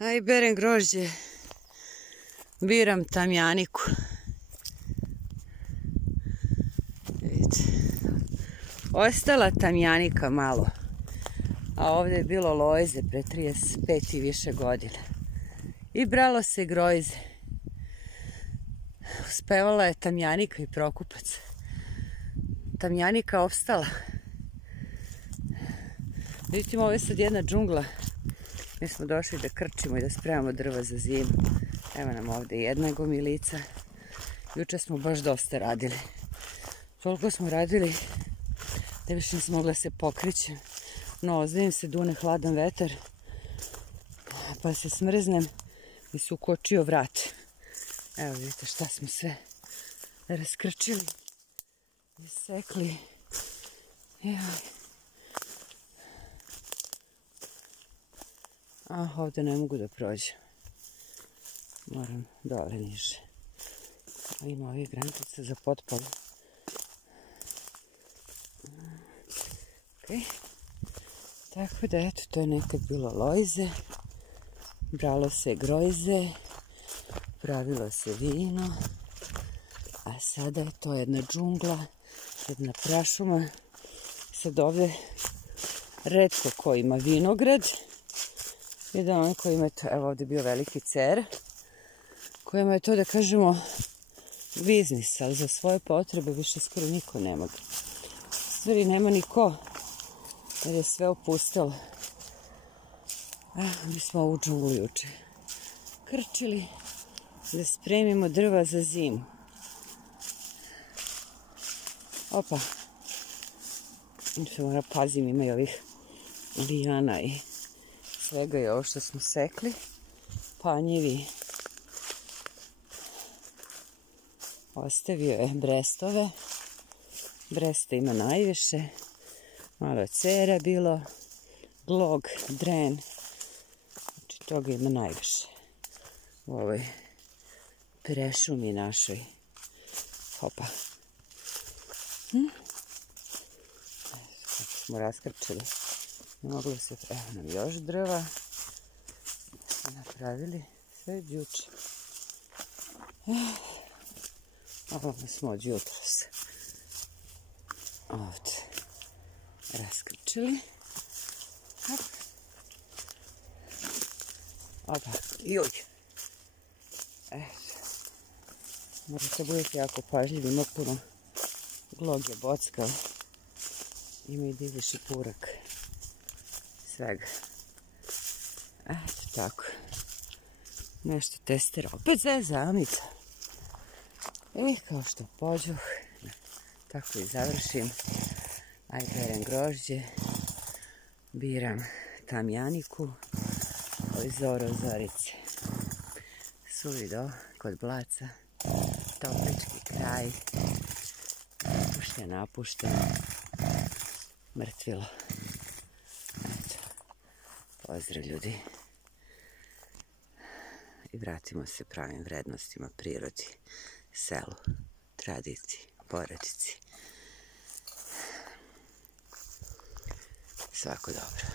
Aj, berem grožđe. Biram tamjaniku. Vidite. Ostala tamjanika malo. A ovdje je bilo lojze pre 35 i više godina. I bralo se grojze. Uspevala je tamjanika i prokupac. Tamjanika opstala. Vidite, ovo je sad jedna džungla. Mi smo došli da krčimo i da spremamo drva za zimu. Evo nam ovdje jedna gomilica. Juče smo baš dosta radili. Toliko smo radili da više nisam mogla se pokrećem. No, ozbiljim se, dune hladan vetar. Pa se smrznem i se ukočio vrat. Evo vidite šta smo sve raskrčili. Isekli. A ovdje ne mogu da prođem. Moram dole niže. Ima ovih grančica za potpalu. Okay. Tako da eto, to je nekad bilo lojze. Bralo se grojze. Pravilo se vino. A sada je to jedna džungla. Jedna prašuma. Sad ovdje retko ko ima vinograd. Jedan on koji ima to, evo ovdje je bio veliki cer, kojima je to, da kažemo, biznis, ali za svoje potrebe više skoro niko nema. Stvari nema niko, jer je sve opustilo. Mi smo ovu džunglu juče krčili da spremimo drva za zimu. Opa, se mora pazim, ima i ovih lijana i svega je ovo što smo sekli. Panjevi. Ostavio je brestove. Bresta ima najviše. Malo cera bilo. Glog, dren. Znači toga ima najviše. U ovoj prešumi našoj. Hopa. Kako smo raskrčili. Ne moglo se, evo nam još drva. Smo napravili sve juče. Ovo smo od jutros ovdje raskrčili. Opa, juj. Morate budete jako pažljivi, ima puno glog je bockao. Ima i divlji šipurak. Svega. Eto tako. Nešto testira. Opet zezamica. Kao što pođuh. Tako i završim. Aj, berem grožđe. Biram tamjaniku. Ovi zorice. Suvido kod Blaca. Toplički kraj. Napušten. Mrtvilo. Pozdrav ljudi. I vratimo se pravim vrednostima, prirodi, selu, tradiciji, porodici. Svako dobro.